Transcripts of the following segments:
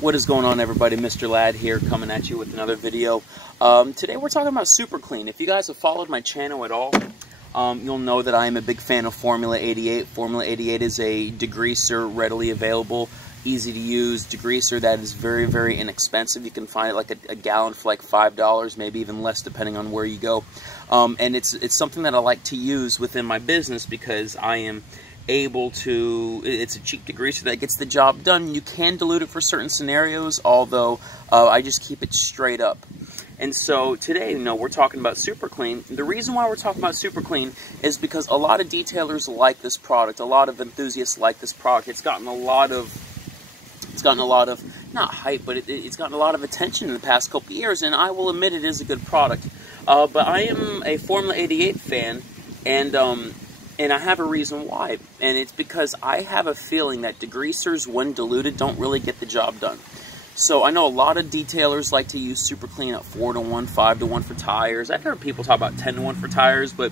What is going on, everybody? Mr. Ladd here, coming at you with another video. Today we're talking about Super Clean. If you guys have followed my channel at all, you'll know that I am a big fan of Formula 88. Formula 88 is a degreaser, readily available, easy to use degreaser that is very, very inexpensive. You can find it like a gallon for like $5, maybe even less depending on where you go. And it's something that I like to use within my business because I am able to, it's a cheap degreaser that gets the job done. You can dilute it for certain scenarios, although I just keep it straight up. And so today, we're talking about Super Clean. The reason why we're talking about Super Clean is because a lot of detailers like this product. A lot of enthusiasts like this product. It's gotten a lot of, not hype, but it's gotten a lot of attention in the past couple years, and I will admit it is a good product. But I am a Formula 88 fan, and I have a reason why, and it's because I have a feeling that degreasers, when diluted, don't really get the job done. So I know a lot of detailers like to use Super Clean at 4-to-1, 5-to-1 for tires. I've heard people talk about 10-to-1 for tires, but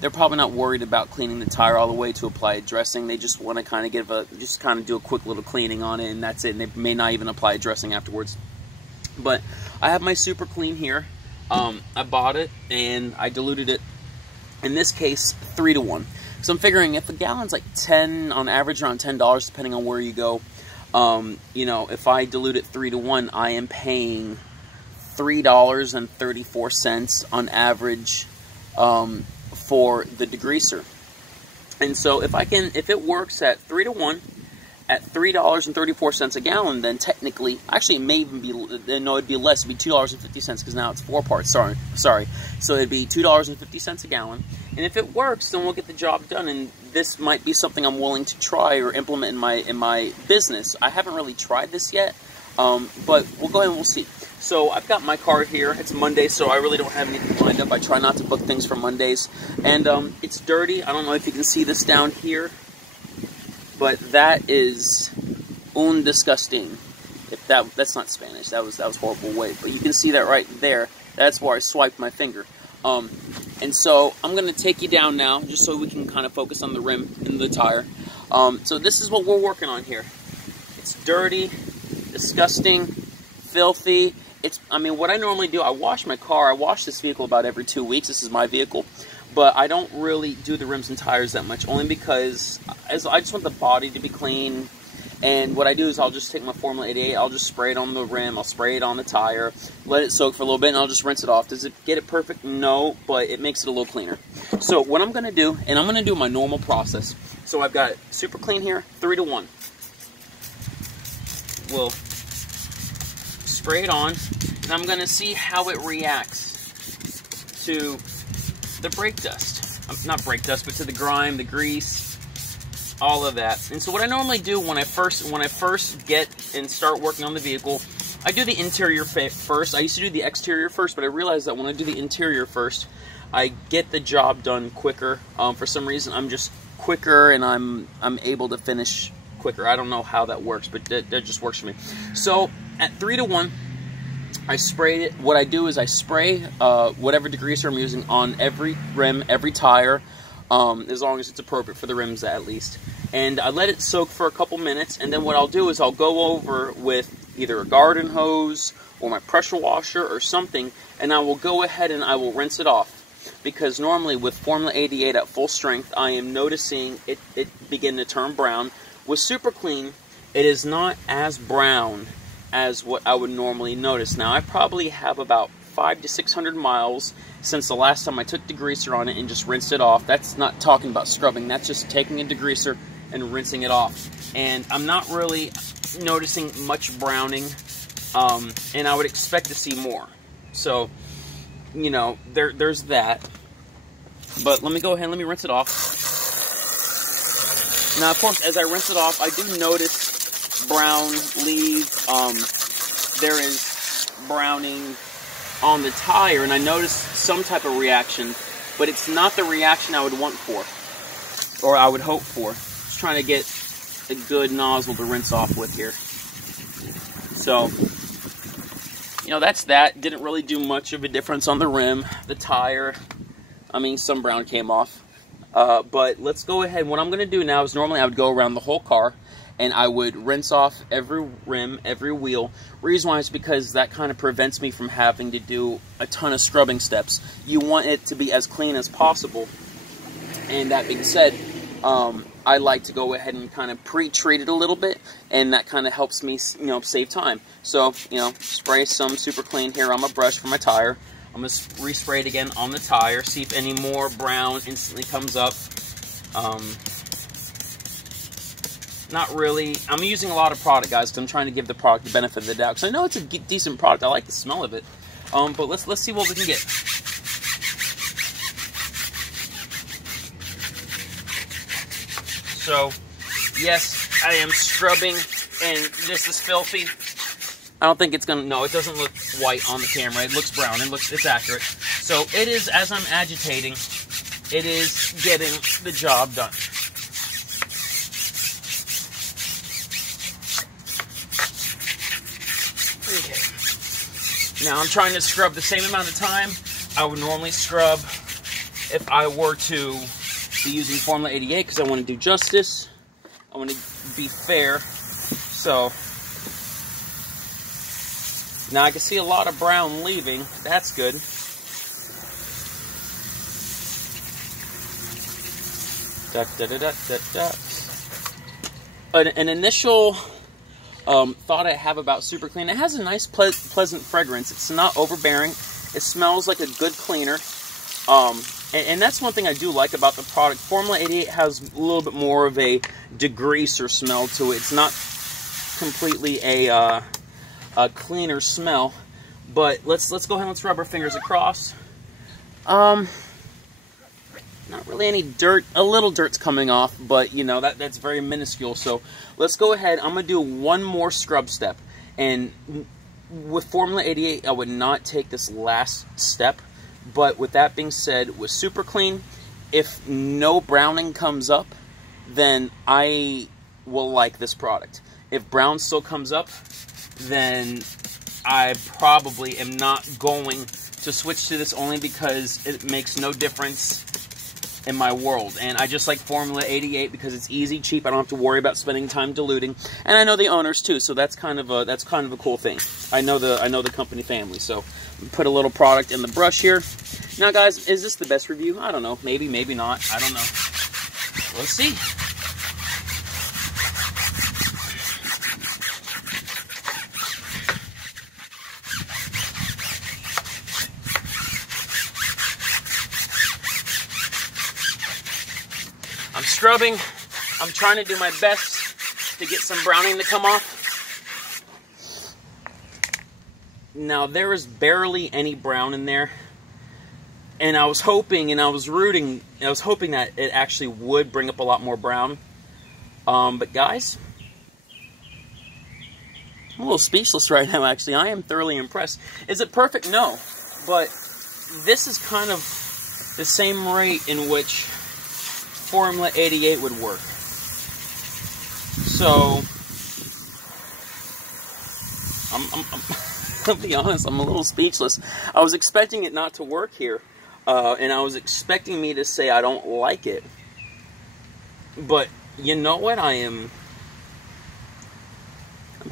they're probably not worried about cleaning the tire all the way to apply a dressing. They just want to kind of do a quick little cleaning on it, and that's it. And they may not even apply a dressing afterwards. But I have my Super Clean here. I bought it and I diluted it. In this case, 3-to-1. So I'm figuring if a gallon's like on average around $10, depending on where you go, if I dilute it 3-to-1, I am paying $3.34 on average for the degreaser. And so if it works at 3-to-1 at $3.34 a gallon, then technically, actually it may even be, no, it'd be less. It'd be $2.50 because now it's 4 parts. Sorry. So it'd be $2.50 a gallon. And if it works, then we'll get the job done. And this might be something I'm willing to try or implement in my business. I haven't really tried this yet, but we'll go ahead and we'll see. So I've got my card here. It's Monday, so I really don't have anything lined up. I try not to book things for Mondays. And it's dirty. I don't know if you can see this down here, but that is un disgusting. If that's not Spanish. That was horrible. Wait, but you can see that right there. That's where I swiped my finger. And so I'm going to take you down now, just so we can kind of focus on the rim and the tire. So this is what we're working on here. It's dirty, disgusting, filthy. What I normally do, I wash my car. I wash this vehicle about every 2 weeks. This is my vehicle. But I don't really do the rims and tires that much, only because I just want the body to be clean. And what I do is I'll just take my Formula 88, I'll just spray it on the rim, I'll spray it on the tire, let it soak for a little bit, and I'll just rinse it off. Does it get it perfect? No, but it makes it a little cleaner. So what I'm going to do, and I'm going to do my normal process. So I've got Super Clean here, 3-to-1. We'll spray it on, and I'm going to see how it reacts to the brake dust. Not brake dust, but to the grime, the grease, all of that. And so what I normally do when I first get and start working on the vehicle, I do the interior first. I used to do the exterior first, but I realized that when I do the interior first, I get the job done quicker. For some reason, I'm just quicker, and I'm able to finish quicker. I don't know how that works, but that just works for me. So at 3-to-1, I sprayed it. What I do is I spray whatever degreaser I'm using on every rim, every tire, as long as it's appropriate for the rims at least. And I let it soak for a couple minutes, and then what I'll do is I'll go over with either a garden hose or my pressure washer or something, and I will go ahead and I will rinse it off. Because normally with Formula 88 at full strength, I am noticing it begin to turn brown. With Super Clean, it is not as brown as what I would normally notice. Now, I probably have about 500 to 600 miles since the last time I took degreaser on it and just rinsed it off. That's not talking about scrubbing. That's just taking a degreaser and rinsing it off. And I'm not really noticing much browning, and I would expect to see more. So, there's that. But let me go ahead and let me rinse it off. Now, of course, as I rinse it off, I do notice brown leaves. There is browning on the tire, and I notice some type of reaction, but it's not the reaction I would want for, or I would hope for. Just trying to get a good nozzle to rinse off with here. So, that's that. Didn't really do much of a difference on the rim, the tire. Some brown came off. But let's go ahead. What I'm going to do now is normally I would go around the whole car, and I would rinse off every rim, every wheel. Reason why is because that kind of prevents me from having to do a ton of scrubbing steps. You want it to be as clean as possible. And that being said, I like to go ahead and kind of pre-treat it a little bit, and that kind of helps me, you know, save time. So, you know, spray some super clean here on my brush for my tire. I'm going to respray it again on the tire, see if any more brown instantly comes up. Not really. I'm using a lot of product, guys, because I'm trying to give the product the benefit of the doubt, because I know it's a decent product. I like the smell of it. But let's see what we can get. So, yes, I am scrubbing, and this is filthy. I don't think it's gonna, no, it doesn't look white on the camera. It looks brown, it's accurate. So it is, as I'm agitating, it is getting the job done. Okay. Now I'm trying to scrub the same amount of time I would normally scrub if I were to be using Formula 88, because I want to do justice. I want to be fair. So now I can see a lot of brown leaving. That's good. An initial thought I have about Super Clean, it has a nice pleasant fragrance. It's not overbearing. It smells like a good cleaner. And that's one thing I do like about the product. Formula 88 has a little bit more of a degreaser smell to it. It's not completely a cleaner smell. But let's go ahead and let's rub our fingers across. Not really any dirt. A little dirt's coming off, but you know that's very minuscule. So let's go ahead. I'm gonna do one more scrub step, and with Formula 88, I would not take this last step. But with that being said, with Super Clean, if no browning comes up, then I will like this product. If brown still comes up, then I probably am not going to switch to this, only because it makes no difference in my world. And I just like Formula 88 because it's easy, cheap. I don't have to worry about spending time diluting, and I know the owners too, so that's kind of a cool thing. I know the company family, so put a little product in the brush here. Now, guys, is this the best review? I don't know. Maybe, maybe not. I don't know. Let's see. I'm scrubbing. I'm trying to do my best to get some browning to come off. Now, there is barely any brown in there. And I was hoping, and I was rooting, and I was hoping that it actually would bring up a lot more brown. But guys, I'm a little speechless right now, actually. I am thoroughly impressed. Is it perfect? No. But this is kind of the same rate in which Formula 88 would work. So, I'll be honest, I'm a little speechless. I was expecting it not to work here. And I was expecting me to say I don't like it. But you know what? I'm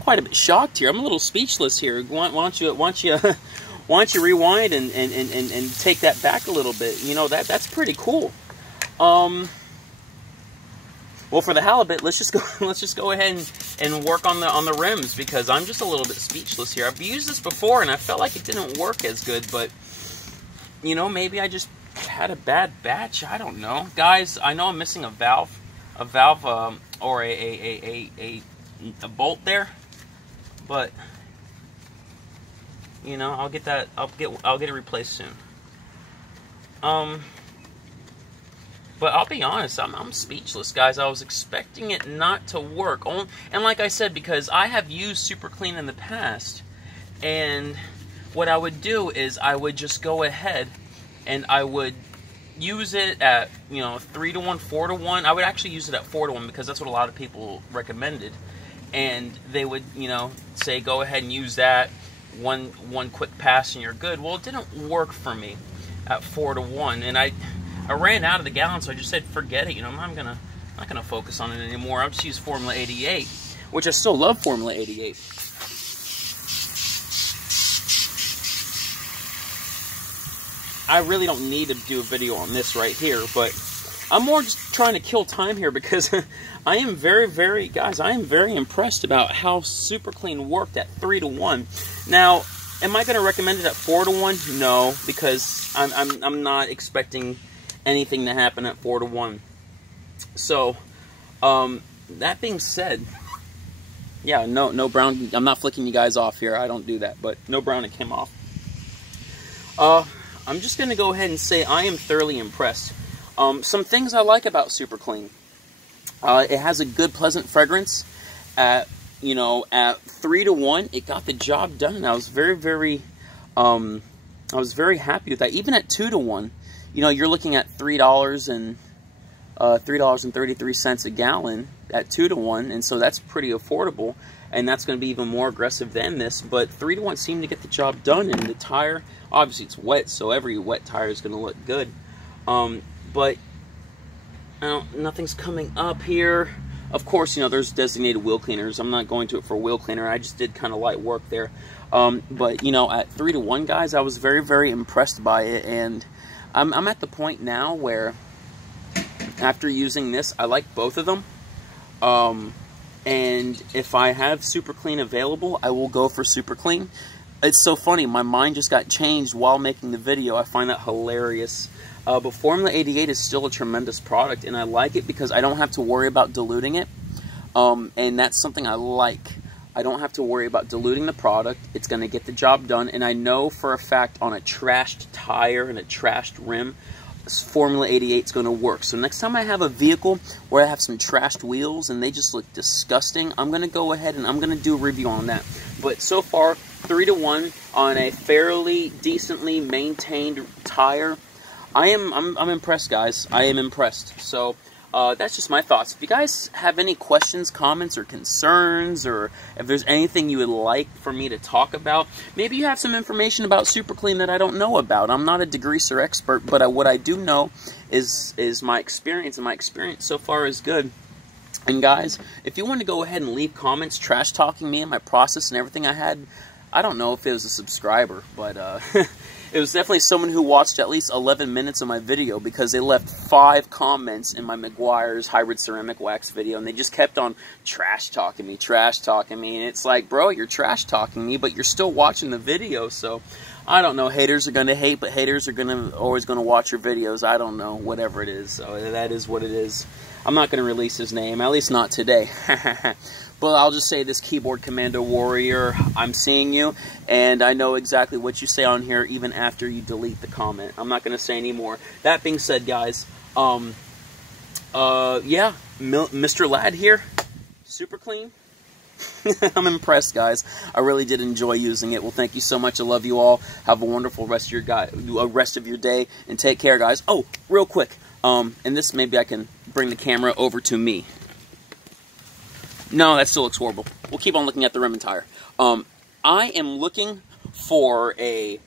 quite a bit shocked here. I'm a little speechless here. Why don't you rewind and take that back a little bit? You know, that's pretty cool. Well, for the halibut, let's just go ahead and work on the rims, because I'm just a little bit speechless here. I've used this before and I felt like it didn't work as good, but you know, maybe I just had a bad batch. I don't know, guys. I know I'm missing a valve, or a bolt there, but you know, I'll get that. I'll get it replaced soon. But I'll be honest, I'm speechless, guys. I was expecting it not to work. And like I said, because I have used Super Clean in the past, and what I would do is I would just go ahead and I would use it at, you know, 3-to-1, 4-to-1. I would actually use it at 4-to-1 because that's what a lot of people recommended. And they would, you know, say, go ahead and use that. One quick pass and you're good. Well, it didn't work for me at 4-to-1. And I ran out of the gallon, so I just said, forget it. You know, I'm not going to focus on it anymore. I'll just use Formula 88, which I still love Formula 88. I really don't need to do a video on this right here, but I'm more just trying to kill time here because I am guys, I am very impressed about how Super Clean worked at 3-to-1. Now, am I going to recommend it at 4-to-1? No, because I'm not expecting anything to happen at 4-to-1. So, that being said, yeah, no brown. I'm not flicking you guys off here. I don't do that, but no brown, it came off. I'm just going to go ahead and say I am thoroughly impressed. Some things I like about Super Clean. It has a good, pleasant fragrance. At 3-to-1, it got the job done, and I was very happy with that. Even at 2-to-1, you're looking at $3.33 a gallon at 2-to-1, and so that's pretty affordable. And that's going to be even more aggressive than this. But 3-to-1 seemed to get the job done, and the tire, obviously it's wet, so every wet tire is going to look good. But nothing's coming up here. Of course, there's designated wheel cleaners. I'm not going to it for wheel cleaner. I just did kind of light work there. But, at 3-to-1, guys, I was very impressed by it. And I'm at the point now where, after using this, I like both of them. And if I have Super Clean available, I will go for Super Clean. It's so funny. My mind just got changed while making the video. I find that hilarious. But Formula 88 is still a tremendous product, and I like it because I don't have to worry about diluting it. And that's something I like. I don't have to worry about diluting the product. It's going to get the job done, and I know for a fact on a trashed tire and a trashed rim, Formula 88 is going to work. So next time I have a vehicle where I have some trashed wheels and they just look disgusting, I'm going to go ahead and I'm going to do a review on that. But so far, 3-to-1 on a fairly decently maintained tire. I'm impressed, guys. I am impressed. So that's just my thoughts. If you guys have any questions, comments, or concerns, or if there's anything you would like for me to talk about, maybe you have some information about Super Clean that I don't know about. I'm not a degreaser expert, but what I do know is my experience, and my experience so far is good. And guys, if you want to go ahead and leave comments trash talking me and my process and everything I had, I don't know if it was a subscriber, but it was definitely someone who watched at least 11 minutes of my video, because they left 5 comments in my Meguiar's hybrid ceramic wax video, and they just kept on trash talking me, and it's like, bro, you're trash talking me, but you're still watching the video. So I don't know, haters are going to hate, but haters are always going to watch your videos. I don't know, whatever it is. So that is what it is. I'm not going to release his name, at least not today. But I'll just say this, Keyboard Commando Warrior, I'm seeing you, and I know exactly what you say on here even after you delete the comment. I'm not going to say any more. That being said, guys, yeah, Mr. Ladd here, Super Clean. I'm impressed, guys. I really did enjoy using it. Well, thank you so much. I love you all. Have a wonderful rest of your day, and take care, guys. Oh, real quick, and this, maybe I can bring the camera over to me. No, that still looks horrible. We'll keep on looking at the rim and tire. I am looking for a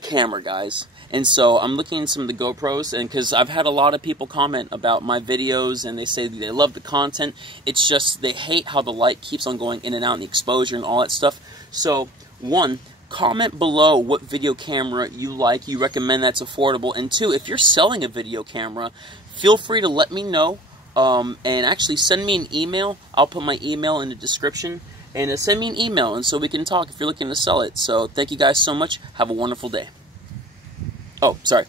camera, guys. And so I'm looking at some of the GoPros, and because I've had a lot of people comment about my videos, and they say they love the content. It's just they hate how the light keeps on going in and out, and the exposure and all that stuff. So, one, comment below what video camera you like, you recommend that's affordable. And 2, if you're selling a video camera, feel free to let me know. And actually send me an email. I'll put my email in the description. And send me an email, and so we can talk if you're looking to sell it. So thank you guys so much. Have a wonderful day. Oh, sorry.